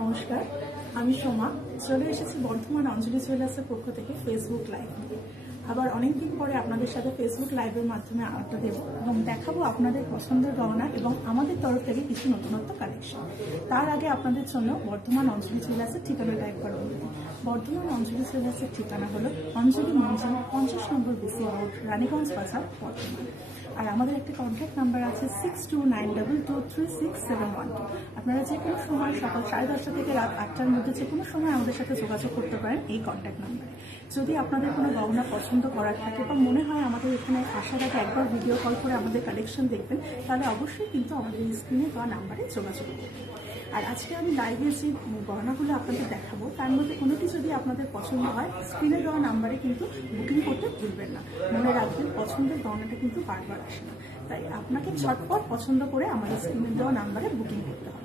নমস্কার, আমি সোমা। চলে এসেছি বর্ধমান অঞ্জলি জুয়েলার্সের পক্ষ থেকে ফেসবুক লাইভ। আবার অনেকদিন পরে আপনাদের সাথে ফেসবুক লাইভের মাধ্যমে আড্ডা দেব এবং দেখাবো আপনাদের পছন্দের গহনা এবং আমাদের তরফ থেকে কিছু নতুনত্ব কালেকশন। তার আগে আপনাদের জন্য বর্ধমান অঞ্জলি জুয়েলার্সের ঠিকানাটা একবার বলুন। বর্ধমান অঞ্জলি জুয়েলার্সের ঠিকানা হলো অঞ্জলি মঞ্জিল 50 নম্বর বিসি রোড, রানীগঞ্জ বাজার, বর্ধমান। আর আমাদের একটা কন্ট্যাক্ট নাম্বার আছে 6292236712। আপনারা যে কোনো সময় সকাল 10:30 থেকে রাত 8টার মধ্যে যে কোনো সময় আমাদের সাথে যোগাযোগ করতে পারেন এই কন্ট্যাক্ট নাম্বারে। যদি আপনাদের কোনো গহনা পছন্দ করার থাকে বা মনে হয় আমাদের এখানে আসার আগে একবার ভিডিও কল করে আমাদের কালেকশন দেখবেন, তাহলে অবশ্যই কিন্তু আমাদের স্ক্রিনে দেওয়া নাম্বারে যোগাযোগ করবেন। আর আজকে আমি লাইভে যে গহনাগুলো আপনাদের দেখাবো তার মধ্যে কোনোটি যদি আপনাদের পছন্দ হয় স্ক্রিনে দেওয়া নাম্বারে কিন্তু বুকিং করতে ভুলবেন না। মনে রাখবেন, পছন্দের গহনাটা কিন্তু বারবার আসে না, তাই আপনাকে ঝটপট পছন্দ করে আমাদের স্ক্রিনে দেওয়া নাম্বারে বুকিং করতে হবে।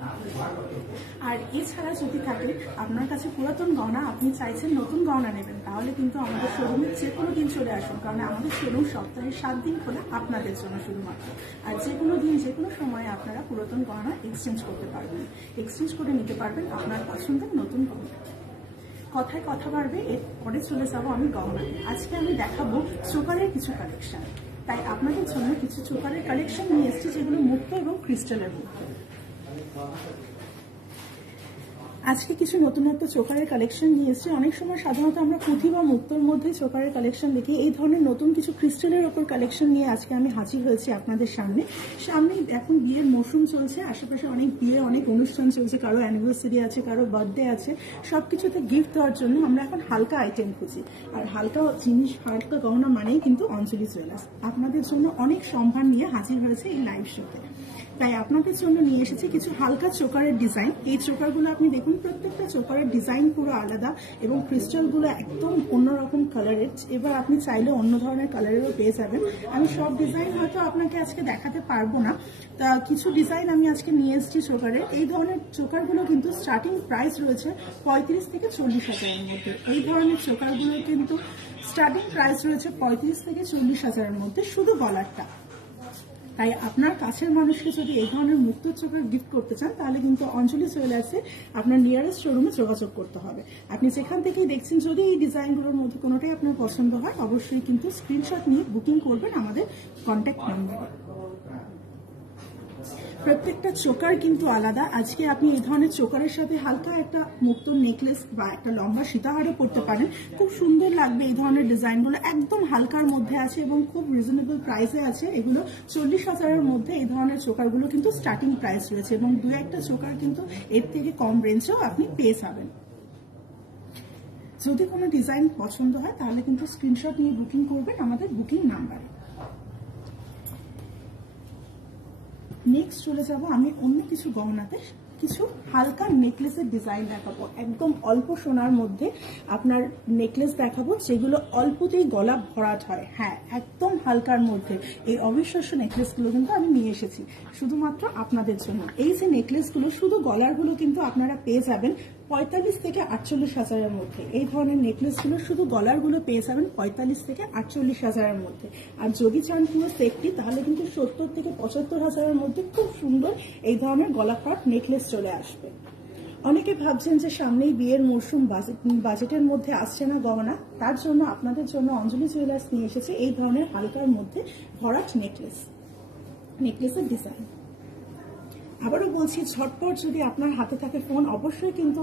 আর এছাড়া যদি থাকে আপনার কাছে পুরাতন গহনা, আপনি চাইছেন নতুন গহনা নেবেন, তাহলে কিন্তু আমাদের শোরুমে যে কোনো দিন চলে আসুন, কারণ আমাদের শোরুম সপ্তাহে 7 দিন খোলা আপনাদের জন্য শুধুমাত্র। আর যে কোনো দিন যে কোনো সময় আপনারা পুরাতন গহনা এক্সচেঞ্জ করতে পারবেন, এক্সচেঞ্জ করে নিতে পারবেন আপনার পছন্দের নতুন গহনা। কথায় কথা বাড়বে, এরপরে চলে যাবো আমি গহনায়। আজকে আমি দেখাবো চোকারের কিছু কালেকশন, তাই আপনাদের জন্য কিছু চোকারের কালেকশন নিয়ে এসেছি যেগুলো মুক্ত এবং ক্রিস্টালের মধ্যে। আজকে কিছু নতুনত্ব চোকারের কালেকশন নিয়ে এসেছি। অনেক সময় সাধারণত আমরা পুঁথি বা মুক্তোর মধ্যে চোকারের কালেকশন দেখি, এই ধরনের নতুন কিছু ক্রিস্টালের ওপর কালেকশন নিয়ে আজকে আমি হাজির হয়েছি আপনাদের সামনে। এখন বিয়ের মৌসুম চলছে, আশেপাশে অনেক বিয়ে, অনেক অনুষ্ঠান চলছে, কারো অ্যানিভার্সারি আছে, কারো বার্থডে আছে, সবকিছুতে গিফট দেওয়ার জন্য আমরা এখন হালকা আইটেম খুঁজি। আর হালকা জিনিস, হালকা গহনা মানেই কিন্তু অঞ্জলি জুয়েলার্স আপনাদের জন্য অনেক সম্ভার নিয়ে হাজির হয়েছে এই লাইভ শোতে। তাই আপনাদের জন্য নিয়ে এসেছি কিছু হালকা চোকারের ডিজাইন। এই চোকারগুলো আপনি দেখুন, প্রত্যেকটা চোকারের ডিজাইন পুরো আলাদা এবং ক্রিস্টালগুলো একদম অন্যরকম কালারের। এবার আপনি চাইলে অন্য ধরনের কালারেরও পেয়ে যাবেন। আমি সব ডিজাইন হয়তো আপনাকে আজকে দেখাতে পারবো না, তা কিছু ডিজাইন আমি আজকে নিয়ে এসেছি চোকারের। এই ধরনের চোকারগুলো কিন্তু স্টার্টিং প্রাইস রয়েছে 35 থেকে 40 হাজারের মধ্যে। এই ধরনের চোকারগুলো কিন্তু স্টার্টিং প্রাইস রয়েছে 35 থেকে 40 হাজারের মধ্যে, শুধু গলারটা। তাই আপনার কাছের মানুষকে যদি এই ধরনের মুক্ত চোকার গিফট করতে চান, তাহলে কিন্তু অঞ্জলি জুয়েলার্সে আপনার নিয়ারেস্ট শোরুমে যোগাযোগ করতে হবে। আপনি যেখান থেকেই দেখছেন, যদি এই ডিজাইনগুলোর মধ্যে কোনোটাই আপনার পছন্দ হয়, অবশ্যই কিন্তু স্ক্রিনশট নিয়ে বুকিং করবেন আমাদের কন্ট্যাক্ট নাম্বারে। প্রত্যেকটা চোকার কিন্তু আলাদা। আজকে আপনি এই ধরনের চোকারের সাথে হালকা একটা মুক্ত নেকলেস বা একটা লম্বা সীতাহারও পরতে পারেন, খুব সুন্দর লাগবে। এই ধরনের ডিজাইনগুলো একদম হালকার মধ্যে আছে এবং খুব রিজনেবল প্রাইসে আছে। এগুলো 40 হাজারের মধ্যে এই ধরনের চোকারগুলো কিন্তু স্টার্টিং প্রাইস রয়েছে এবং দু একটা চোকার কিন্তু এর থেকে কম রেঞ্জেও আপনি পেয়ে যাবেন। যদি কোনো ডিজাইন পছন্দ হয় তাহলে কিন্তু স্ক্রিনশট নিয়ে বুকিং করবেন আমাদের বুকিং নাম্বারে। নেক্সট চলে যাব আমি অন্য কিছু গহনাতে, কিছু হালকা নেকলেসের ডিজাইন দেখাবো। একদম অল্প সোনার মধ্যে আপনার নেকলেস দেখাবো, যেগুলো অল্পতেই গলা ভরাট হয়। হ্যাঁ, একদম হালকার মধ্যে এই অবিশ্বাস্য নেকলেসগুলো কিন্তু আমি নিয়ে এসেছি শুধুমাত্র আপনাদের জন্য। এই যে নেকলেসগুলো, শুধু গলারগুলো কিন্তু আপনারা পেয়ে যাবেন 45 থেকে 48 হাজারের মধ্যে। এই ধরনের নেকলেসগুলো শুধু গলারগুলো পেয়ে যাবেন 45 থেকে 48 হাজারের মধ্যে। আর যদি চান পুরো সেটটি, তাহলে কিন্তু 70 থেকে 75 হাজারের মধ্যে খুব সুন্দর এই ধরনের গলাকাট নেকলেস চলে আসবে। অনেকে ভাবছেন যে সামনেই বিয়ের মরশুম, বাজেটের মধ্যে আসছে না গহনা, তার জন্য আপনাদের জন্য অঞ্জলি জুয়েলার্স নিয়ে এসেছে এই ধরনের হালকার মধ্যে ভরাট নেকলেসের ডিজাইন। আবারও বলছি, ঝটপট যদি আপনার হাতে থাকে ফোন, অবশ্যই কিন্তু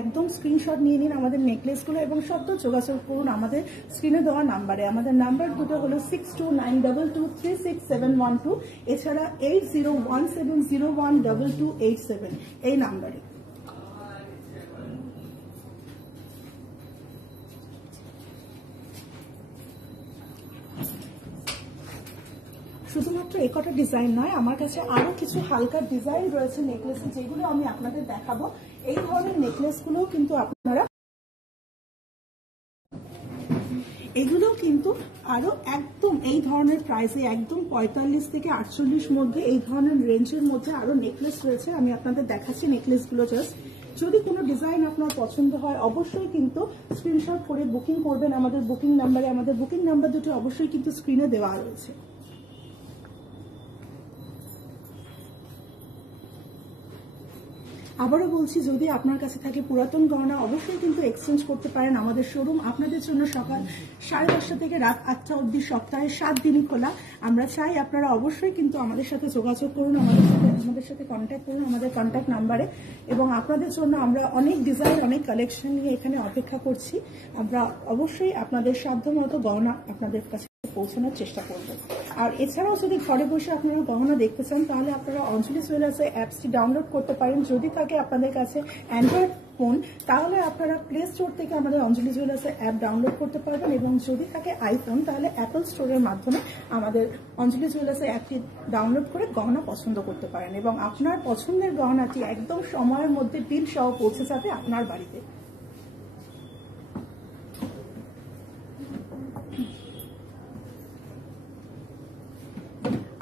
একদম স্ক্রিনশট নিয়ে নিন আমাদের নেকলেসগুলো এবং সত্য যোগাযোগ করুন আমাদের স্ক্রিনে দেওয়া নাম্বারে। আমাদের নাম্বার দুটো হলো 6292236712, এছাড়া 8017012287 এই নাম্বারে। শুধুমাত্র একটা ডিজাইন নয়, আমার কাছে আরো কিছু হালকা ডিজাইন রয়েছে নেকলেসে, যেগুলো আমি আপনাদের দেখাবো। এই ধরনের নেকলেসগুলো কিন্তু আপনারা, এগুলো কিন্তু আরো একদম এই ধরনের প্রাইসে, একদম 45 থেকে 48 মধ্যে, এই ধরনের রেঞ্জের মধ্যে আরো নেকলেস রয়েছে। আমি আপনাদের দেখাচ্ছি নেকলেসগুলো জাস্ট। যদি কোনো ডিজাইন আপনার পছন্দ হয়, অবশ্যই কিন্তু স্ক্রিনশট করে বুকিং করবেন আমাদের বুকিং নাম্বারে। আমাদের বুকিং নাম্বার দুটো অবশ্যই কিন্তু স্ক্রিনে দেওয়া রয়েছে। আবারও বলছি, যদি আপনার কাছে থাকে পুরাতন গহনা অবশ্যই কিন্তু এক্সচেঞ্জ করতে পারেন। আমাদের শোরুম আপনাদের জন্য সকাল 10:30 থেকে রাত 8টা অবধি সপ্তাহে 7 দিনই খোলা। আমরা চাই আপনারা অবশ্যই কিন্তু আমাদের সাথে যোগাযোগ করুন, আমাদের সাথে কন্ট্যাক্ট করুন আমাদের কন্ট্যাক্ট নাম্বারে, এবং আপনাদের জন্য আমরা অনেক ডিজাইন অনেক কালেকশন নিয়ে এখানে অপেক্ষা করছি। আমরা অবশ্যই আপনাদের সাধ্যমতো গহনা আপনাদের কাছে পৌঁছানোর চেষ্টা করব। আর এছাড়াও যদি ঘরে বসে আপনারা গহনা দেখতে চান তাহলে আপনারা অঞ্জলি জুয়েলার্সের অ্যাপসটি ডাউনলোড করতে পারেন। যদি থাকে আপনাদের কাছে অ্যান্ড্রয়েড ফোন তাহলে আপনারা প্লে স্টোর থেকে আমাদের অঞ্জলি জুয়েলার্সের অ্যাপ ডাউনলোড করতে পারবেন, এবং যদি থাকে আইফোন তাহলে অ্যাপল স্টোরের মাধ্যমে আমাদের অঞ্জলি জুয়েলার্সের অ্যাপটি ডাউনলোড করে গহনা পছন্দ করতে পারেন, এবং আপনার পছন্দের গহনাটি একদম সময়ের মধ্যে বিল সহ পৌঁছে যাবে আপনার বাড়িতে।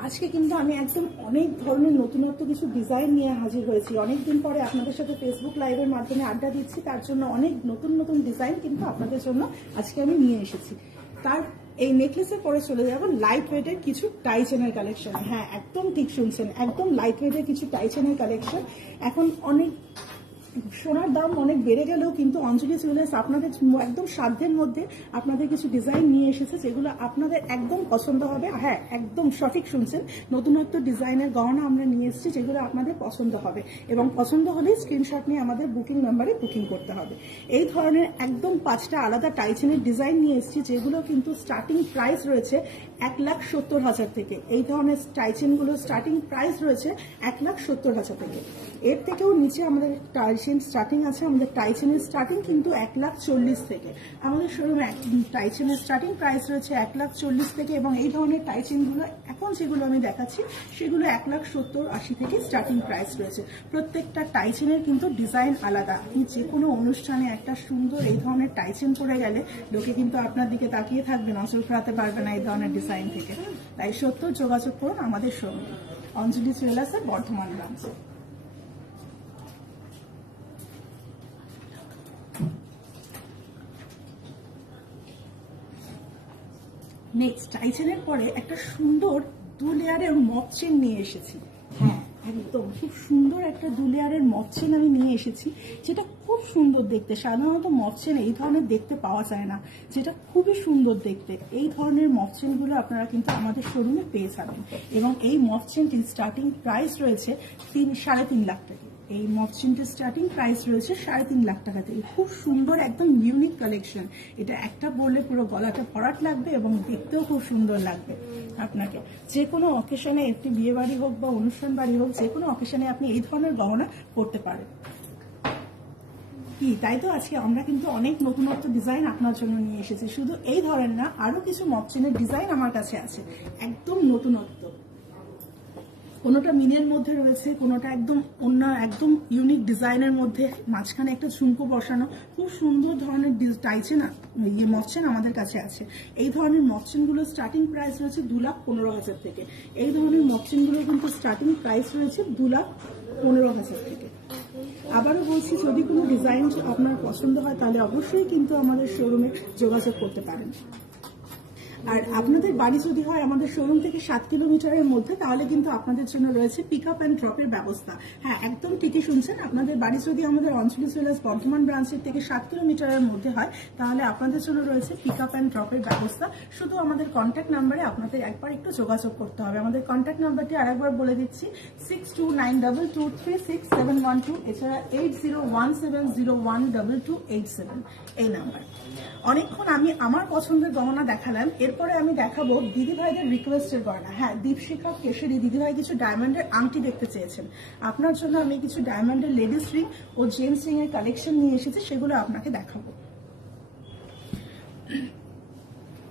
আজকে কিন্তু আমি একদম অনেক ধরনের নতুনত্ব কিছু ডিজাইন নিয়ে হাজির হয়েছি। অনেকদিন পরে আপনাদের সাথে ফেসবুক লাইভের মাধ্যমে আড্ডা দিচ্ছি, তার জন্য অনেক নতুন নতুন ডিজাইন কিন্তু আপনাদের জন্য আজকে আমি নিয়ে এসেছি। তার এই নেকলেসের পরে চলে যাব লাইট ওয়েটের কিছু টাই চেনের কালেকশন। হ্যাঁ, একদম ঠিক শুনছেন, একদম লাইট ওয়েটের কিছু টাই চেনের কালেকশন। এখন অনেক সোনার দাম অনেক বেড়ে গেলেও কিন্তু অঞ্জলি জুয়েলার্স আপনাদের একদম সাধ্যের মধ্যে আপনাদের কিছু ডিজাইন নিয়ে এসেছে যেগুলো আপনাদের একদম পছন্দ হবে। হ্যাঁ, একদম সঠিক শুনছেন, নতুনত্ব ডিজাইনের গহনা আমরা নিয়ে এসেছি যেগুলো আপনাদের পছন্দ হবে, এবং পছন্দ হলেই স্ক্রিনশট নিয়ে আমাদের বুকিং নাম্বারে বুকিং করতে হবে। এই ধরনের একদম 5টা আলাদা টাইচেনের ডিজাইন নিয়ে এসেছি যেগুলো কিন্তু স্টার্টিং প্রাইস রয়েছে 1,70,000 থেকে। এই ধরনের টাইচেনগুলো স্টার্টিং প্রাইস রয়েছে 1,70,000 থেকে। এর থেকেও নিচে আমাদের টাইচেন স্টার্টিং আছে। আমাদের টাইচেনের স্টার্টিং কিন্তু 1,40,000 থেকে। আমাদের শোরুমে টাইচেনের স্টার্টিং প্রাইস রয়েছে 1,40,000 থেকে, এবং এই ধরনের টাইচেনগুলো এখন যেগুলো আমি দেখাচ্ছি সেগুলো 1,70,000-80 থেকে স্টার্টিং প্রাইস রয়েছে। প্রত্যেকটা টাইচেনের কিন্তু ডিজাইন আলাদা। আপনি যে কোনো অনুষ্ঠানে একটা সুন্দর এই ধরনের টাইচেন পরে গেলে লোকে কিন্তু আপনার দিকে তাকিয়ে থাকবে, নজর ফেরাতে পারবে না এই ধরনের ডিজাইন থেকে। তাই সত্য যোগাযোগ করুন আমাদের শোরুমে অঞ্জলি জুয়েলার্সের বর্ধমান ব্রাঞ্চে। নেক্সট টাইচেনের পরে একটা সুন্দর 2 লেয়ারের মপ চেন নিয়ে এসেছি। হ্যাঁ, একদম খুব সুন্দর একটা 2 লেয়ারের মপ চেন আমি নিয়ে এসেছি, যেটা খুব সুন্দর দেখতে। সাধারণত মপ চেন এই ধরনের দেখতে পাওয়া যায় না, যেটা খুবই সুন্দর দেখতে। এই ধরনের মপ চেনগুলো আপনারা কিন্তু আমাদের শোরুমে পেয়ে যাবেন, এবং এই মপ চেনটির স্টার্টিং প্রাইস রয়েছে 3.5 লাখ টাকা। এই মপ চেনটির স্টার্টিং প্রাইস রয়েছে 3.5 লাখ টাকা থেকে। খুব সুন্দর একদম ইউনিক কালেকশন। এটা একটা পরলে পুরো গলাটা ভরাট লাগবে এবং দেখতেও খুব সুন্দর লাগবে। আপনাকে যে কোনো অকেশনে, একটি বিয়ে বাড়ি হোক বা অনুষ্ঠান বাড়ি হোক, যে কোনো অকেশনে আপনি এই ধরনের গহনা পরতে পারেন। কি তাই তো আজকে আমরা কিন্তু অনেক নতুনত্ব ডিজাইন আপনার জন্য নিয়ে এসেছি। শুধু এই ধরনের না, আরো কিছু মপ চেনের ডিজাইন আমার কাছে আছে, একদম নতুনত্ব। কোনোটা মিনের মধ্যে রয়েছে, কোনোটা একদম অন্য একদম ইউনিক ডিজাইনের মধ্যে, মাঝখানে একটা ঝুমকো বসানো। খুব সুন্দর ধরনের টাইচেন মপ চেন আমাদের কাছে আছে। এই ধরনের মপ চেনগুলো স্টার্টিং প্রাইস রয়েছে 2,15,000 থেকে। এই ধরনের মপ চেনগুলো কিন্তু স্টার্টিং প্রাইস রয়েছে 2,15,000 থেকে। আবারও বলছি, যদি কোনো ডিজাইন আপনার পছন্দ হয় তাহলে অবশ্যই কিন্তু আমাদের শোরুমে যোগাযোগ করতে পারেন। আর আপনাদের বাড়ি যদি হয় আমাদের শোরুম থেকে 7 কিলোমিটারের মধ্যে, তাহলে কিন্তু আপনাদের জন্য রয়েছে পিক আপ অ্যান্ড ড্রপের ব্যবস্থা। হ্যাঁ, একদম ঠিকই শুনছেন, আপনাদের বাড়ি যদি আমাদের অঞ্জলি জুয়েলার্স বর্ধমান ব্রাঞ্চের থেকে 7 কিলোমিটারের মধ্যে হয় তাহলে আপনাদের জন্য রয়েছে পিক আপ অ্যান্ড ড্রপের ব্যবস্থা। শুধু আমাদের কন্ট্যাক্ট নাম্বারে আপনাদের একবার একটু যোগাযোগ করতে হবে। আমাদের কন্ট্যাক্ট নাম্বারটি আরেকবার বলে দিচ্ছি, 6292236712, এছাড়া 8017012287 এই নাম্বার। অনেকক্ষণ আমি আমার পছন্দের গহনা দেখালাম, এরপরে আমি দেখাবো দিদি ভাইদের রিকোয়েস্টের গহনা। হ্যাঁ, দীপশিখা কেশরী দিদি ভাই কিছু ডায়মন্ডের আংটি দেখতে চেয়েছেন। আপনার জন্য আমি কিছু ডায়মন্ডের লেডিস রিং ও জেন্টস রিং এর কালেকশন নিয়ে এসেছি, সেগুলো আপনাকে দেখাবো।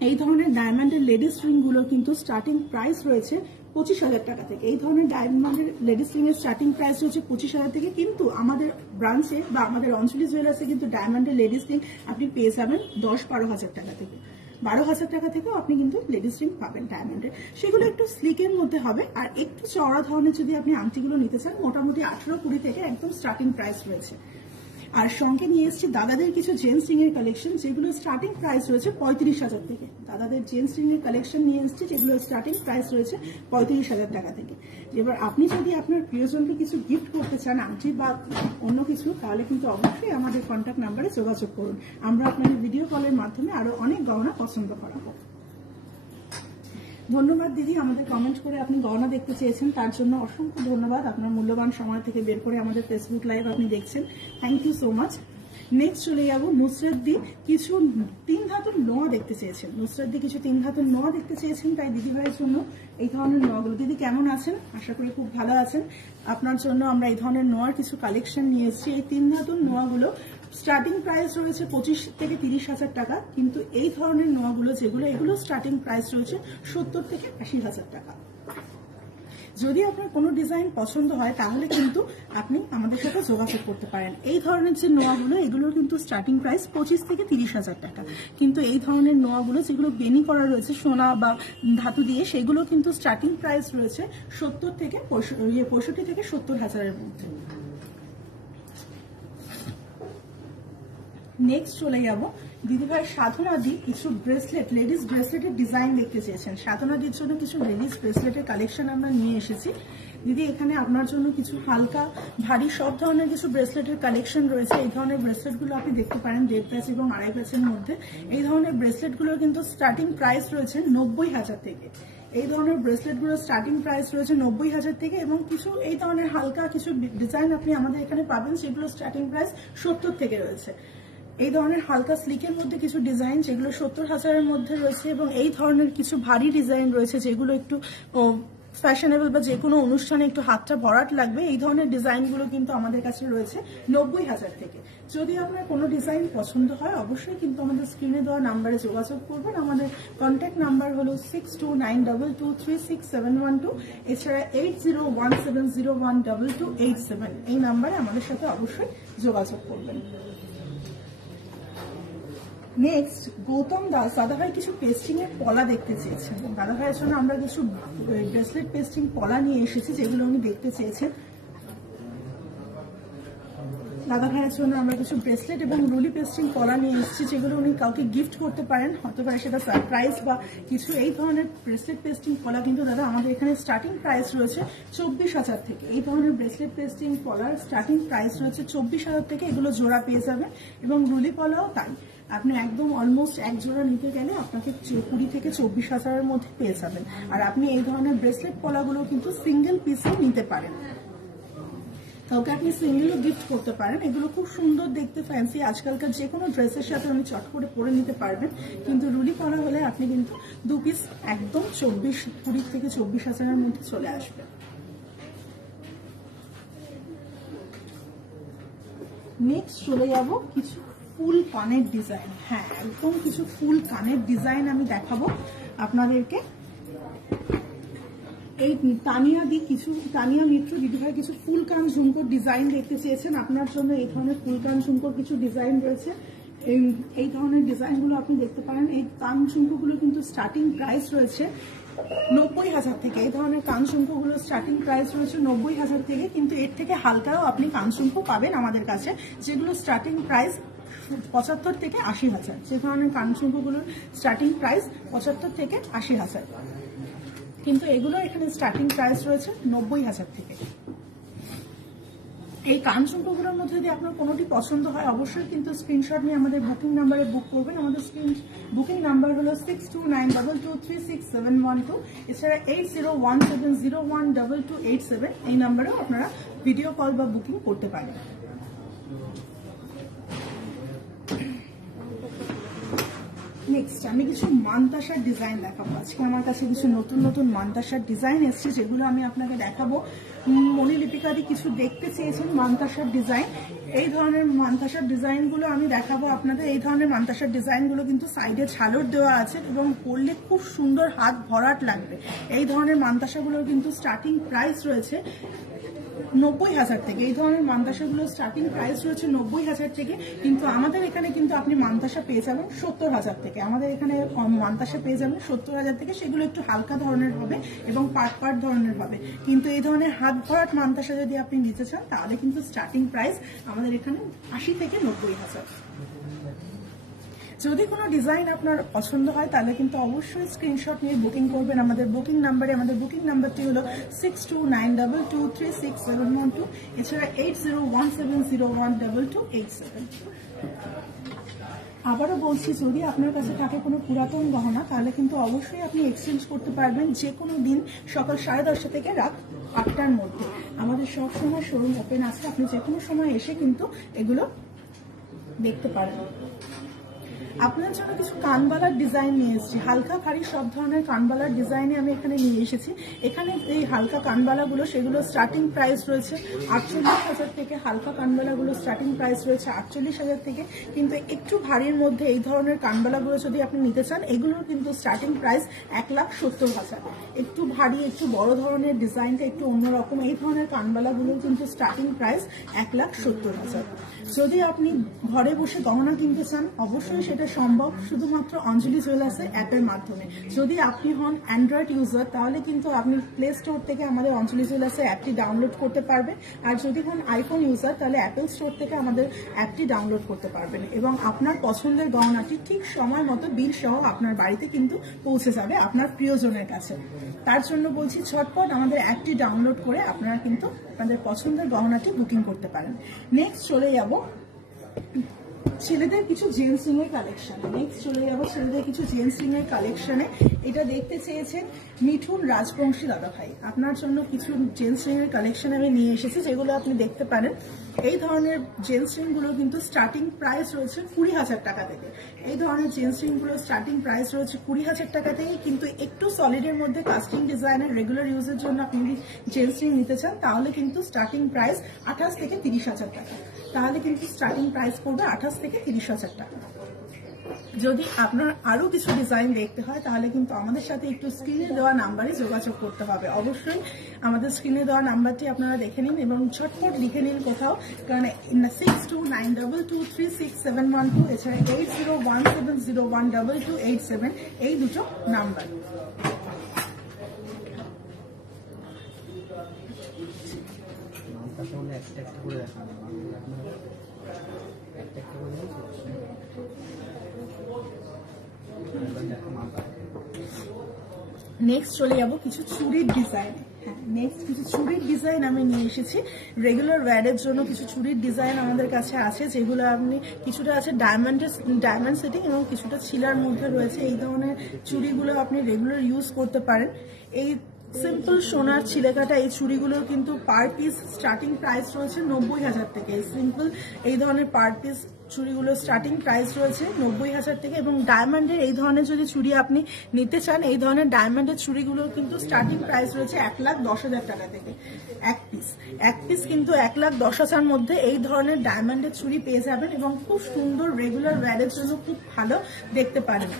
এই ধরনের ডায়মন্ডের লেডিস রিং গুলো কিন্তু স্টার্টিং প্রাইস রয়েছে 25,000 টাকা থেকে। এই ধরনের ডায়মন্ডের লেডিস রিং এর স্টার্টিং প্রাইস রয়েছে 25,000 থেকে, কিন্তু আমাদের ব্রাঞ্চে বা আমাদের অঞ্জলি জুয়েলার্সে কিন্তু ডায়মন্ডের লেডিস রিং আপনি পেয়ে যাবেন 10-12,000 টাকা থেকে। 12,000 টাকা থেকেও আপনি কিন্তু লেডিস রিং পাবেন ডায়মন্ডের। সেগুলো একটু স্লিকের মধ্যে হবে, আর একটু চওড়া ধরনের যদি আপনি আংটিগুলো নিতে চান মোটামুটি 18-20 থেকে একদম স্টার্টিং প্রাইস রয়েছে। আর সঙ্গে নিয়ে এসেছি দাদাদের কিছু জেন্টস রিং এর কালেকশন, যেগুলো স্টার্টিং প্রাইস রয়েছে 35,000 থেকে। দাদাদের জেন্টস রিং এর কালেকশন নিয়ে এসেছি, যেগুলো স্টার্টিং প্রাইস রয়েছে 35,000 টাকা থেকে। এবার আপনি যদি আপনার প্রিয়জনকে কিছু গিফট করতে চান, আংটি বা অন্য কিছু, তাহলে কিন্তু অবশ্যই আমাদের কন্ট্যাক্ট নাম্বারে যোগাযোগ করুন। আমরা আপনাদের ভিডিও কলের মাধ্যমে আরো অনেক গহনা পছন্দ করাবো। ধন্যবাদ দিদি, আমাদের কমেন্ট করে আপনি গহনা দেখতে চেয়েছেন, তার জন্য অসংখ্য ধন্যবাদ। আপনার মূল্যবান সময় থেকে বের করে আমাদের ফেসবুক লাইভ আপনি দেখছেন, thank you so much. Next চলে যাবো নুসরাত দি, কিছু 3 ধাতুর নোয়া দেখতে চেয়েছেন। নুসরাত দি কিছু 3 ধাতুর নোয়া দেখতে চেয়েছেন, তাই দিদি ভাইয়ের জন্য এই ধরনের নোয়াগুলো। দিদি কেমন আছেন? আশা করি খুব ভালো আছেন। আপনার জন্য আমরা এই ধরনের নোয়ার কিছু কালেকশন নিয়ে এসেছি। এই 3 ধাতুর নোয়াগুলো স্টার্টিং প্রাইস রয়েছে 25 থেকে 30,000 টাকা, কিন্তু এই ধরনের নোয়াগুলো যেগুলো, এগুলো স্টার্টিং প্রাইস রয়েছে 70 থেকে 80,000 টাকা। যদি আপনার কোনো ডিজাইন পছন্দ হয় তাহলে কিন্তু আপনি আমাদের সাথে যোগাযোগ করতে পারেন। এই ধরনের যে নোয়াগুলো, এগুলোর কিন্তু স্টার্টিং প্রাইস 25 থেকে 30,000 টাকা, কিন্তু এই ধরনের নোয়াগুলো যেগুলো বেনি করা রয়েছে সোনা বা ধাতু দিয়ে, সেগুলো কিন্তু স্টার্টিং প্রাইস রয়েছে 65 থেকে 70,000-এর মধ্যে। নেক্সট চলে যাব দিদিভাই সাধনাদি কিছু ব্রেসলেট, লেডিস ব্রেসলেটের ডিজাইন দেখতে চেয়েছেন। সাধনাদির জন্য কিছু লেডিস ব্রেসলেটের কালেকশন আমরা নিয়ে এসেছি। দিদি এখানে আপনার জন্য কিছু হালকা ভারী সব ধরনের কিছু ব্রেসলেটের কালেকশন রয়েছে। এই ধরনের ব্রেসলেটগুলো আপনি দেখতে পারেন 1.5 প্যাচ এবং 2.5 প্যাচের মধ্যে। এই ধরনের ব্রেসলেটগুলোর কিন্তু স্টার্টিং প্রাইস রয়েছে 90,000 থেকে। এই ধরনের ব্রেসলেটগুলো স্টার্টিং প্রাইস রয়েছে 90,000 থেকে, এবং কিছু এই ধরনের হালকা কিছু ডিজাইন আপনি আমাদের এখানে পাবেন, সেগুলো স্টার্টিং প্রাইস 70 থেকে রয়েছে। এই ধরনের হালকা স্লিকের মধ্যে কিছু ডিজাইন যেগুলো 70,000-এর মধ্যে রয়েছে, এবং এই ধরনের কিছু ভারী ডিজাইন রয়েছে যেগুলো একটু ফ্যাশনেবল বা যে কোনো অনুষ্ঠানে একটু হাতটা ভরাট লাগবে। এই ধরনের ডিজাইনগুলো কিন্তু আমাদের কাছে রয়েছে 90,000 থেকে। যদি আপনার কোনো ডিজাইন পছন্দ হয় অবশ্যই কিন্তু আমাদের স্ক্রিনে দেওয়া নাম্বারে যোগাযোগ করবেন। আমাদের কন্ট্যাক্ট নাম্বার হলো 6292236712, এছাড়া 8017012287। এই নাম্বারে আমাদের সাথে অবশ্যই যোগাযোগ করবেন। নেক্সট গৌতম দাস, দাদাভাই কিছু পেস্টিং এর পলা দেখতে চেয়েছেন। দাদাভাইয়ের জন্য আমরা কিছু ব্রেসলেট পেস্টিং পলা নিয়ে এসেছি, যেগুলো উনি দেখতে চেয়েছেন। দাদাভাইয়ের জন্য আমরা কিছু ব্রেসলেট এবং রুলি পেস্টিং পলা নিয়ে এসেছি, যেগুলো উনি কাউকে গিফট করতে পারেন, হতে পারে সেটা সারপ্রাইজ বা কিছু। এই ধরনের ব্রেসলেট পেস্টিং পলা কিন্তু দাদা আমাদের এখানে স্টার্টিং প্রাইস রয়েছে 24,000 থেকে। এই ধরনের ব্রেসলেট পেস্টিং পলার স্টার্টিং প্রাইস রয়েছে 24,000 থেকে। এগুলো জোড়া পেয়ে যাবেন, এবং রুলি পলাও তাই। আপনি একদম অলমোস্ট এক জোড়া নিতে গেলে আপনাকে 20 থেকে 24,000-এর মধ্যে পেয়ে যাবেন। আর আপনি এই ধরনের ব্রেসলেট পলাগুলো কিন্তু সিঙ্গেল পিসে নিতে পারেন, কাউকে আপনি সিঙ্গেলও গিফট করতে পারেন। এগুলো খুব সুন্দর দেখতে, ফ্যান্সি, আজকালকার যে কোনো ড্রেসের সাথে আপনি চট করে পরে নিতে পারবেন। কিন্তু রুলি পলা হলে আপনি কিন্তু 2 পিস একদম 20 থেকে 24,000-এর মধ্যে চলে আসবে। নেক্সট চলে যাব কিছু ফুল কানের ডিজাইন। হ্যাঁ, একদম কিছু ফুল কানের ডিজাইন আমি দেখাবো আপনাদেরকে। এই তানিয়া মিত্র দিদিভাই কিছু ফুল কান ঝুমকোর ডিজাইন দেখতে চেয়েছেন। আপনার জন্য এই ধরনের ফুল কান ঝুমকোর কিছু ডিজাইন রয়েছে। এই ধরনের ডিজাইনগুলো আপনি দেখতে পারেন। এই কান ঝুমকোগুলো কিন্তু স্টার্টিং প্রাইস রয়েছে 90,000 থেকে। এই ধরনের কান ঝুমকোগুলো স্টার্টিং প্রাইস রয়েছে 90,000 থেকে, কিন্তু এর থেকে হালকাও আপনি কান ঝুমকো পাবেন আমাদের কাছে, যেগুলো স্টার্টিং প্রাইস 75 থেকে 80,000। যে ধরনের কান ঝুমকোগুলোর স্টার্টিং প্রাইস 75 থেকে 80,000, কিন্তু এগুলো এখানে স্টার্টিং প্রাইস রয়েছে 90,000 থেকে। এই কান ঝুমকোগুলোর মধ্যে যদি আপনার কোনোটি পছন্দ হয় অবশ্যই কিন্তু স্ক্রিনশট নিয়ে আমাদের বুকিং নাম্বারে বুক করবেন। আমাদের বুকিং নাম্বার হলো 6292236712, এছাড়া 8017012287। এই নাম্বারেও আপনারা ভিডিও কল বা বুকিং করতে পারেন। নেক্সট আমি কিছু মানতাসার ডিজাইন দেখাবো। আজকে আমার কাছে কিছু নতুন নতুন মানতাসার ডিজাইন এসছে, যেগুলো আমি আপনাকে দেখাবো। মণিলিপিকাদি কিছু দেখতে চেয়েছেন মানতাসার ডিজাইন। এই ধরনের মানতাসার ডিজাইনগুলো আমি দেখাবো আপনাদের। এই ধরনের মানতাসার ডিজাইনগুলো কিন্তু সাইডে ঝালর দেওয়া আছে, এবং পরলে খুব সুন্দর হাত ভরাট লাগবে। এই ধরনের মানতাসাগুলোর কিন্তু স্টার্টিং প্রাইস রয়েছে 90,000 থেকে। এই ধরনের মান্তাসাগুলো স্টার্টিং প্রাইস রয়েছে 90,000 থেকে, কিন্তু আমাদের এখানে কিন্তু আপনি মান্তাসা পেয়ে যাবেন 70,000 থেকে। আমাদের এখানে মান্তাসা পেয়ে যাবেন 70,000 থেকে, সেগুলো একটু হালকা ধরনের হবে এবং পাট ধরনের হবে। কিন্তু এই ধরনের হাত ভরাট মান্তাসা যদি আপনি নিতে চান তাহলে কিন্তু স্টার্টিং প্রাইস আমাদের এখানে 80 থেকে 90,000। যদি কোনো ডিজাইন আপনার পছন্দ হয় তাহলে কিন্তু অবশ্যই স্ক্রিনশট নিয়ে বুকিং করবেন আমাদের বুকিং নাম্বারে। আমাদের বুকিং নাম্বারটি হলো 6292236712, এছাড়া 8017012287। আবারও বলছি, যদি আপনার কাছে থাকে কোনো পুরাতন গহনা তাহলে কিন্তু অবশ্যই আপনি এক্সচেঞ্জ করতে পারবেন যে কোনো দিন সকাল 10:30 থেকে রাত 8টার মধ্যে। আমাদের সব সময় শোরুম ওপেন আছে, আপনি যে কোনো সময় এসে কিন্তু এগুলো দেখতে পারেন। আপনার জন্য কিছু কানবালার ডিজাইন নিয়ে এসেছি, হালকা ভারী সব ধরনের কানবালার ডিজাইনে আমি এখানে নিয়ে এসেছি। এখানে এই হালকা কানবালাগুলো সেগুলো স্টার্টিং প্রাইস রয়েছে 48,000 থেকে। হালকা কানবালাগুলো স্টার্টিং প্রাইস রয়েছে 48,000 থেকে। কিন্তু একটু ভারীর মধ্যে এই ধরনের কানবালাগুলো যদি আপনি নিতে চান, এগুলোর কিন্তু স্টার্টিং প্রাইস 1,70,000। একটু ভারী, একটু বড় ধরনের ডিজাইনটা একটু অন্যরকম, এই ধরনের কানবালাগুলোর কিন্তু স্টার্টিং প্রাইস 1,70,000। যদি আপনি ঘরে বসে গহনা কিনতে চান অবশ্যই সেটা সম্ভব শুধুমাত্র অঞ্জলি জুয়েলার্সের অ্যাপের মাধ্যমে। যদি আপনি হন অ্যান্ড্রয়েড ইউজার তাহলে কিন্তু আপনি প্লে স্টোর থেকে আমাদের অঞ্জলি জুয়েলার্সের অ্যাপটি ডাউনলোড করতে পারবেন, আর যদি হন আইফোন ইউজার তাহলে অ্যাপেল স্টোর থেকে আমাদের অ্যাপটি ডাউনলোড করতে পারবেন এবং আপনার পছন্দের গহনাটি ঠিক সময় মতো বিল সহ আপনার বাড়িতে কিন্তু পৌঁছে যাবে আপনার প্রিয়জনের কাছে। তার জন্য বলছি ঝটপট আমাদের অ্যাপটি ডাউনলোড করে আপনারা কিন্তু আপনাদের পছন্দের গহনাটি বুকিং করতে পারেন। নেক্সট চলে যাব ছেলেদের কিছু জেন্টস রিং এর কালেকশনে। এটা দেখতে চেয়েছেন মিঠুন রাজবংশী দাদা ভাই, আপনার জন্য কিছু জেন্টস রিং এর কালেকশন আমি নিয়ে এসেছি যেগুলো আপনি দেখতে পারেন। এই ধরনের জেন্টস রিং গুলো কিন্তু স্টার্টিং প্রাইস রয়েছে 20,000 টাকা থেকে। এই ধরনের জেন্টস রিং গুলো স্টার্টিং প্রাইস রয়েছে 20,000 টাকা থেকে, কিন্তু একটু সলিডের মধ্যে কাস্টিং ডিজাইনের রেগুলার ইউজের জন্য আপনি যদি জেন্টস রিং নিতে চান তাহলে কিন্তু স্টার্টিং প্রাইস 28 থেকে 30,000 টাকা। তাহলে কিন্তু স্টার্টিং প্রাইস পড়বে 28 থেকে 30,000 টাকা। যদি আপনার আরো কিছু ডিজাইন দেখতে হয় তাহলে কিন্তু আমাদের সাথে একটু স্ক্রিনে দেওয়া নাম্বারে যোগাযোগ করতে হবে। অবশ্যই আমাদের স্ক্রিনে দেওয়া নাম্বারটি আপনারা দেখে নিন এবং ঝটপট লিখে নিন কোথাও, কারণ 6292236712 এছাড়া 8017012287 এই দুটো নাম্বার। নেক্সট চলে যাব কিছু চুড়ির ডিজাইন। নেক্সট কিছু চুড়ির ডিজাইন আমি নিয়ে এসেছি। রেগুলার ওয়্যারের জন্য কিছু চুড়ির ডিজাইন আমাদের কাছে আছে, যেগুলো আপনি কিছুটা আছে ডায়মন্ড সেটিং এবং কিছুটা ছিলার মধ্যে রয়েছে। এই ধরনের চুড়িগুলো আপনি রেগুলার ইউজ করতে পারেন। এই সিম্পল সোনার ছিলেকাটা এই চুড়িগুলোর কিন্তু পার পিস স্টার্টিং প্রাইস রয়েছে 90,000 থেকে। সিম্পল এই ধরনের পার পিস চুড়িগুলোর স্টার্টিং প্রাইস রয়েছে 90,000 থেকে। এবং ডায়মন্ডের এই ধরনের যদি চুড়ি আপনি নিতে চান, এই ধরনের ডায়মন্ডের চুড়িগুলোর কিন্তু স্টার্টিং প্রাইস রয়েছে 1,10,000 টাকা থেকে। এক পিস কিন্তু 1,10,000 মধ্যে এই ধরনের ডায়মন্ডের চুড়ি পেয়ে যাবেন এবং খুব সুন্দর রেগুলার ওয়্যারের জন্য খুব ভালো দেখতে পারেন।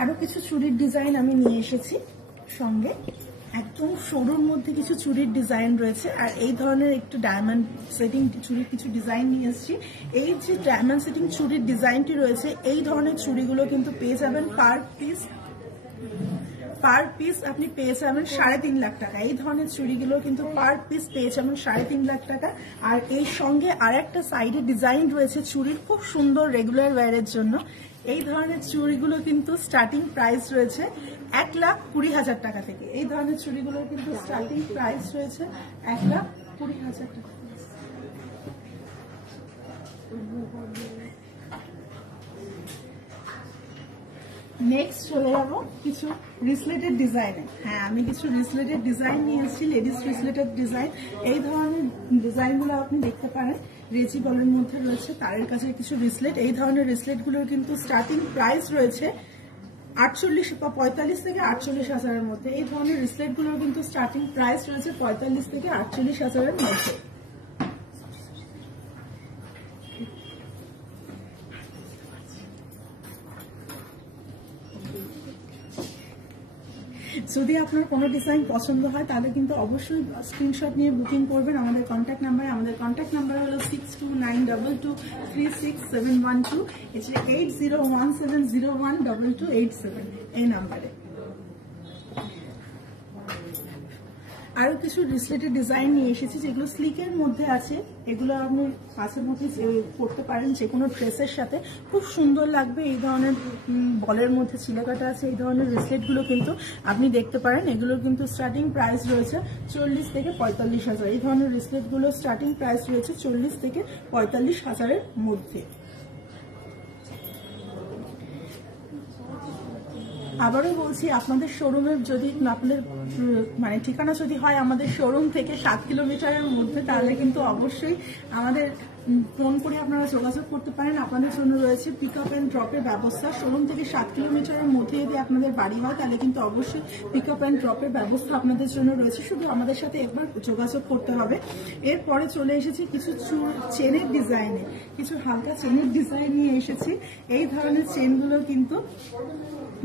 আরো কিছু চুড়ির ডিজাইন আমি নিয়ে এসেছি সঙ্গে, একদম সরুর মধ্যে কিছু চুড়ির ডিজাইন রয়েছে। আর এই ধরনের একটু ডায়মন্ড সেটিং চুড়ির কিছু ডিজাইন নিয়ে এসেছি। এই যে ডায়মন্ড সেটিং চুড়ির ডিজাইনটি রয়েছে, এই ধরনের চুড়িগুলো কিন্তু পেয়ে যাবেন পার পিস আপনি পেয়ে যাবেন 3.5 লাখ টাকা। এই ধরনের চুড়িগুলো কিন্তু পার পিস পেয়ে যাবেন 3.5 লাখ টাকা। আর এই সঙ্গে আর একটা সাইডে ডিজাইন রয়েছে চুড়ির, খুব সুন্দর রেগুলার ওয়্যারের জন্য। এই ধরনের চুড়িগুলো কিন্তু স্টার্টিং প্রাইস রয়েছে 1,20,000 টাকা থেকে। এই ধরনের চুড়িগুলোর কিন্তু স্টার্টিং প্রাইস রয়েছে 1,20,000 টাকা। নেক্সট চলে যাবো কিছু রিসলেটেড ডিজাইনে। আমি কিছু রিসলেটেড ডিজাইন নিয়ে এসেছি, লেডিস রিসলেটেড ডিজাইন। এই ধরনের ডিজাইনগুলো আপনি দেখতে পারেন, রেজি বলের মধ্যে রয়েছে তারের কাছে কিছু রিসলেট। এই ধরনের রিসলেটগুলোর কিন্তু স্টার্টিং প্রাইস রয়েছে 45 থেকে 48,000-এর মধ্যে। এই ধরনের রিসলেটগুলোর কিন্তু স্টার্টিং প্রাইস রয়েছে 45 থেকে 48,000-এর মধ্যে। যদি আপনার কোনো ডিজাইন পছন্দ হয় তাহলে কিন্তু অবশ্যই স্ক্রিনশট নিয়ে বুকিং করবেন আমাদের কন্ট্যাক্ট নাম্বারে। আমাদের কন্ট্যাক্ট নাম্বার হলো 6292236712, এছাড়া 8017012287 এই নাম্বারে। আরো কিছু রিলেটেড ডিজাইন নিয়ে এসেছি যেগুলো স্লিকের মধ্যে আছে। এগুলো আপনি কাছের মধ্যে করতে পারেন যে কোনো ড্রেসের সাথে, খুব সুন্দর লাগবে। এই ধরনের বলের মধ্যে ছিলেকাটা আছে, এই ধরনের রিসলেটগুলো কিন্তু আপনি দেখতে পারেন। এগুলোর কিন্তু স্টার্টিং প্রাইস রয়েছে 40 থেকে 45,000। এই ধরনের রিসলেটগুলো স্টার্টিং প্রাইস রয়েছে 40 থেকে 45,000-এর মধ্যে। আবারও বলছি, আপনাদের শোরুমের যদি আপনাদের মানে ঠিকানা যদি হয় আমাদের শোরুম থেকে 7 কিলোমিটারের মধ্যে, তাহলে কিন্তু অবশ্যই আমাদের ফোন করে আপনারা যোগাযোগ করতে পারেন। আপনাদের জন্য রয়েছে পিক আপ অ্যান্ড ড্রপের ব্যবস্থা। শোরুম থেকে 7 কিলোমিটারের মধ্যে যদি আপনাদের বাড়ি হয় তাহলে কিন্তু অবশ্যই পিক আপ অ্যান্ড ড্রপের ব্যবস্থা আপনাদের জন্য রয়েছে, শুধু আমাদের সাথে একবার যোগাযোগ করতে হবে। এরপরে চলে এসেছি কিছু চেনের ডিজাইনে, কিছু হালকা চেনের ডিজাইন নিয়ে এসেছি। এই ধরনের চেনগুলো কিন্তু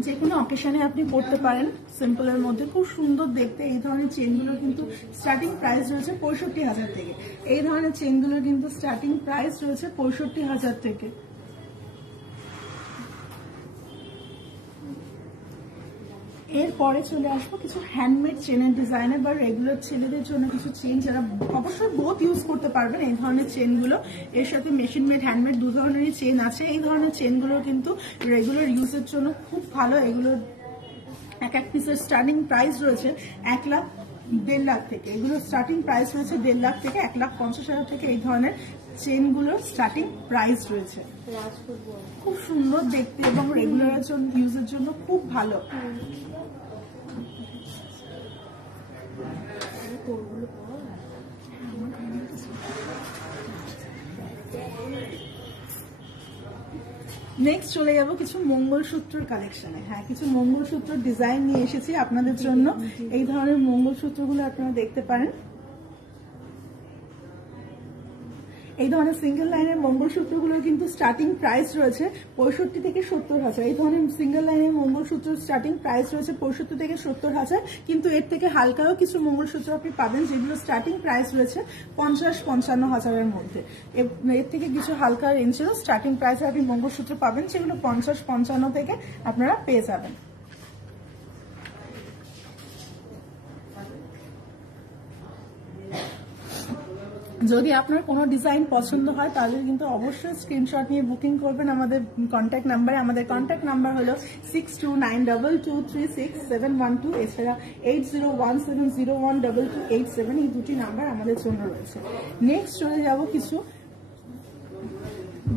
যে কোনো অকেশনে আপনি পড়তে পারেন, সিম্পলের মধ্যে খুব সুন্দর দেখতে। এই ধরনের চেনগুলোর কিন্তু স্টার্টিং প্রাইস রয়েছে 65,000 থেকে। এই ধরনের চেনগুলোর কিন্তু স্টার্টিং প্রাইস রয়েছে 65,000 থেকে। এরপরে চলে আসবো কিছু হ্যান্ডমেড চেনের ডিজাইনের বা রেগুলার ছেলেদের জন্য কিছু চেন, যারা অবশ্যই বোথ ইউজ করতে পারবেন এই ধরনের চেনগুলো। এর সাথে মেশিন মেড, হ্যান্ডমেড দু ধরনেরই চেন আছে। এই ধরনের চেনগুলো কিন্তু রেগুলার ইউজের জন্য খুব ভালো। এগুলোর এক এক পিসের স্টার্টিং প্রাইস রয়েছে 1 লাখ 1.5 লাখ থেকে। এগুলোর স্টার্টিং প্রাইস রয়েছে 1.5 লাখ থেকে 1,50,000 থেকে। এই ধরনের চেনগুলোর স্টার্টিং প্রাইস রয়েছে। খুব সুন্দর দেখতে এবং রেগুলার ইউজের জন্য খুব ভালো। নেক্সট চলে যাবো কিছু মঙ্গলসূত্রের কালেকশনে। হ্যাঁ, কিছু মঙ্গলসূত্রের ডিজাইন নিয়ে এসেছি আপনাদের জন্য। এই ধরনের মঙ্গলসূত্রগুলো আপনারা দেখতে পারেন। এই ধরনের সিঙ্গেল লাইনের মঙ্গলসূত্রগুলোর কিন্তু স্টার্টিং প্রাইস রয়েছে 65 থেকে 70,000। এই ধরনের সিঙ্গেল লাইনের মঙ্গলসূত্র স্টার্টিং প্রাইস রয়েছে 65 থেকে 70,000। কিন্তু এর থেকে হালকাও কিছু মঙ্গলসূত্র আপনি পাবেন যেগুলো স্টার্টিং প্রাইস রয়েছে 50-55,000-এর মধ্যে। এর থেকে কিছু হালকা রেঞ্জেরও স্টার্টিং প্রাইসে আপনি মঙ্গলসূত্র পাবেন, যেগুলো 50-55 থেকে আপনারা পেয়ে যাবেন। যদি আপনার কোনো ডিজাইন পছন্দ হয় তাহলে কিন্তু অবশ্যই স্ক্রিনশট নিয়ে বুকিং করবেন আমাদের কন্ট্যাক্ট নাম্বারে। আমাদের কন্ট্যাক্ট নাম্বার হলো 6292236712, এছাড়া 8017012287। এই দুটি নাম্বার আমাদের জন্য রয়েছে। নেক্সট চলে যাব কিছু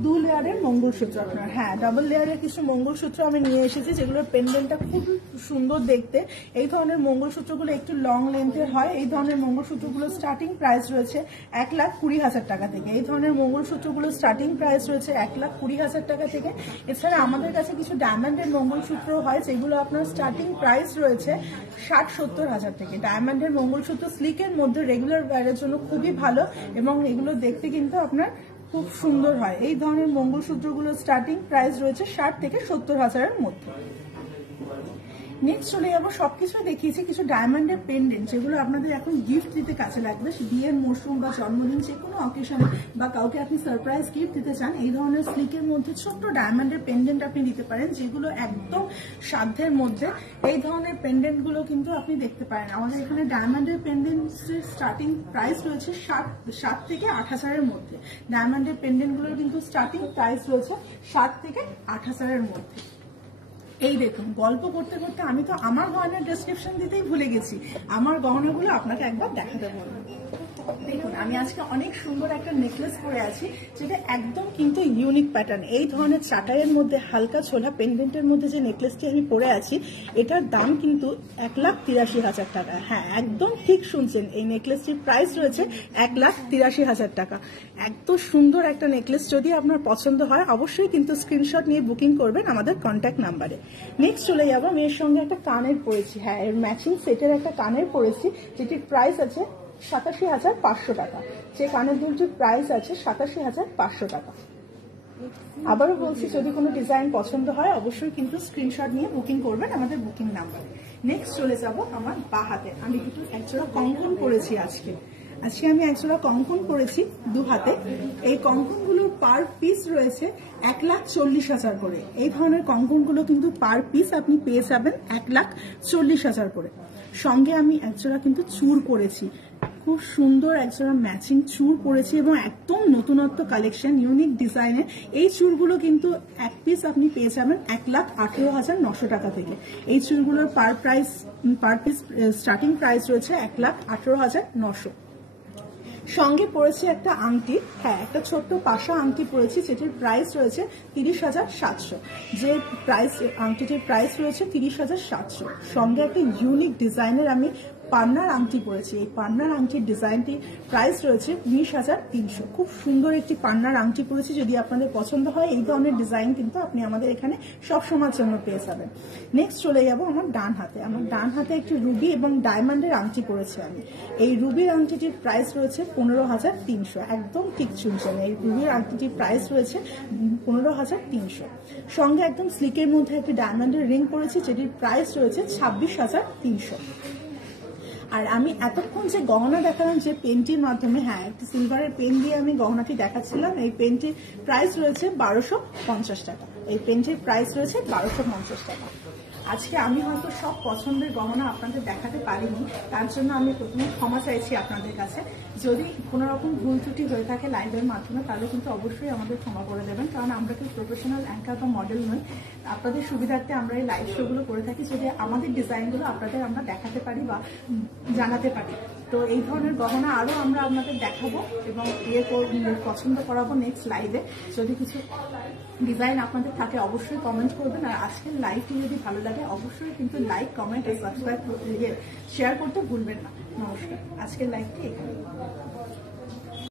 2 লেয়ারের মঙ্গলসূত্র। আপনার হ্যাঁ, ডাবল লেয়ারের কিছু মঙ্গলসূত্র আমি নিয়ে এসেছি, যেগুলোর পেন্ডেন্টটা খুব সুন্দর দেখতে। এই ধরনের মঙ্গলসূত্রগুলো একটু লং লেন্থের হয়। এই ধরনের মঙ্গলসূত্রগুলো স্টার্টিং প্রাইস রয়েছে 1,20,000 টাকা থেকে। এই ধরনের মঙ্গলসূত্রগুলো স্টার্টিং প্রাইস রয়েছে 1,20,000 টাকা থেকে। এছাড়া আমাদের কাছে কিছু ডায়মন্ডের মঙ্গলসূত্র হয়, যেগুলো আপনার স্টার্টিং প্রাইস রয়েছে 60-70,000 থেকে। ডায়মন্ডের মঙ্গলসূত্র স্লিকের মধ্যে রেগুলার ওয়্যারের জন্য খুবই ভালো এবং এগুলো দেখতে কিন্তু আপনার খুব সুন্দর হয়। এই ধরনের মঙ্গলসূত্রগুলো স্টার্টিং প্রাইস রয়েছে 60 থেকে 70,000-এর মধ্যে। নেক্সট চলে যাবো, সবকিছু দেখিয়েছি কিছু ডায়মন্ডের পেন্ডেন্ট, যেগুলো আপনাদের এখন গিফট দিতে কাছে লাগবে। বিয়ের মরশুম বা জন্মদিন, যে কোনো অকেশনে বা কাউকে আপনি সারপ্রাইজ গিফট দিতে চান, এই ধরনের স্লিকের মধ্যে ছোট্ট ডায়মন্ডের পেন্ডেন্ট আপনি দিতে পারেন, যেগুলো একদম সাধ্যের মধ্যে। এই ধরনের পেন্ডেন্টগুলো কিন্তু আপনি দেখতে পারেন। আমাদের এখানে ডায়মন্ডের পেন্ডেন্টের স্টার্টিং প্রাইস রয়েছে 7 থেকে 8,000-এর মধ্যে। ডায়মন্ডের পেন্ডেন্টগুলোর কিন্তু স্টার্টিং প্রাইস রয়েছে 7 থেকে 8,000-এর মধ্যে। এই দেখুন, গল্প করতে করতে আমি তো আমার গহনার ডেসক্রিপশন দিতেই ভুলে গেছি। আমার গহনাগুলো আপনাকে একবার দেখাতে বলবো। দেখুন, আমি আজকে অনেক সুন্দর একটা নেকলেস পরে আছি, যেটা একদম কিন্তু ইউনিক প্যাটার্ন। এই ধরনের চাটাইয়ের মধ্যে হালকা ছোলা পেন্ডেন্টের মধ্যে যে নেকলেসটি আমি পরে আছি, এটার দাম কিন্তু 1,83,000 টাকা। হ্যাঁ, একদম ঠিক শুনছেন, এই নেকলেসটির প্রাইস রয়েছে 1,83,000 টাকা। এত সুন্দর একটা নেকলেস যদি আপনার পছন্দ হয় অবশ্যই কিন্তু স্ক্রিনশট নিয়ে বুকিং করবেন আমাদের কন্ট্যাক্ট নাম্বারে। নেক্সট চলে যাবো, আমি এর সঙ্গে একটা কানের পরেছি। হ্যাঁ, এর ম্যাচিং সেটের একটা কানের পরেছি, যেটির প্রাইস আছে 87,500 টাকা। যে কানের দুলটির প্রাইস আছে 87,500 টাকা। আবারও বলছি, যদি কোনো ডিজাইন পছন্দ হয় অবশ্যই কিন্তু স্ক্রিনশট নিয়ে বুকিং করবেন আমাদের বুকিং নাম্বারে। নেক্সট চলে যাব আমার বা হাতে। আমি কিন্তু একজোড়া কঙ্কন করেছি আজকে আমি একজোড়া কঙ্কন করেছি 2 হাতে। এই কঙ্কনগুলোর পার পিস রয়েছে 1,40,000 করে। এই ধরনের কঙ্কনগুলো কিন্তু পার পিস আপনি পেয়ে যাবেন 1,40,000 করে। সঙ্গে আমি একজোড়া কিন্তু চূড় করেছি, খুব সুন্দর একজোড়া ম্যাচিং চূড় পরেছি এবং একদম নতুনত্ব কালেকশন, ইউনিক ডিজাইনের। এই চূড়গুলো কিন্তু এক পিস আপনি পেয়ে যাবেন 1,18,900 টাকা থেকে। এই চূড়গুলোর পার পিস স্টার্টিং প্রাইস রয়েছে 1,18,900। সঙ্গে পড়েছে একটা আংটি, হ্যাঁ একটা ছোট্ট পাশা আংটি পড়েছি, যেটির প্রাইস রয়েছে 30,700। যে আংটিটির প্রাইস রয়েছে 30,700। সঙ্গে একটা ইউনিক ডিজাইনের আমি পান্নার আংটি পরেছি। এই পান্নার আংটির ডিজাইনটি প্রাইস রয়েছে 20,300। খুব সুন্দর একটি পান্নার আংটি পরেছি। যদি আপনাদের পছন্দ হয় এই ধরনের ডিজাইন কিন্তু আপনি আমাদের এখানে সবসময়ের জন্য পেয়ে যাবেন। নেক্সট চলে যাব আমার ডান হাতে। আমার ডান হাতে একটি রুবি এবং ডায়মন্ডের আংটি পরেছি আমি। এই রুবির আংটিটির প্রাইস রয়েছে 15,300। একদম ঠিক শুনছেন, এই রুবির আংটিটির প্রাইস রয়েছে 15,300। সঙ্গে একদম স্লিকের মধ্যে একটি ডায়মন্ডের রিং পরেছি, যেটির প্রাইস রয়েছে 26,300। আর আমি এতক্ষণ যে গহনা দেখালাম যে পেনটির মাধ্যমে, হ্যাঁ একটি সিলভারের পেন দিয়ে আমি গহনাটি দেখাচ্ছিলাম। এই পেনটির প্রাইস রয়েছে 1250 টাকা। এই পেনটির প্রাইস রয়েছে 1250 টাকা। আজকে আমি হয়তো সব পছন্দের গহনা আপনাদের দেখাতে পারিনি, তার জন্য আমি প্রথমে ক্ষমা চাইছি আপনাদের কাছে। যদি কোনো রকম ভুল ত্রুটি হয়ে থাকে লাইভের মাধ্যমে তাহলে কিন্তু অবশ্যই আমাদের ক্ষমা করে দেবেন, কারণ আমরা কেউ প্রফেশনাল অ্যাঙ্কার বা মডেল নই। আপনাদের সুবিধার্থে আমরা এই লাইভ শোগুলো করে থাকি, যদি আমাদের ডিজাইনগুলো আপনাদের আমরা দেখাতে পারি বা জানাতে পারি। তো এই ধরনের গহনা আরও আমরা আপনাদের দেখাবো এবং পছন্দ করাবো নেক্সট লাইভে। যদি কিছু ডিজাইন আপনাদের থাকে অবশ্যই কমেন্ট করবেন। আর আজকের লাইভটি যদি ভালো লাগে অবশ্যই কিন্তু লাইক, কমেন্ট আর সাবস্ক্রাইব শেয়ার করতে ভুলবেন না। নমস্কার, আজকের লাইভটি এখানে।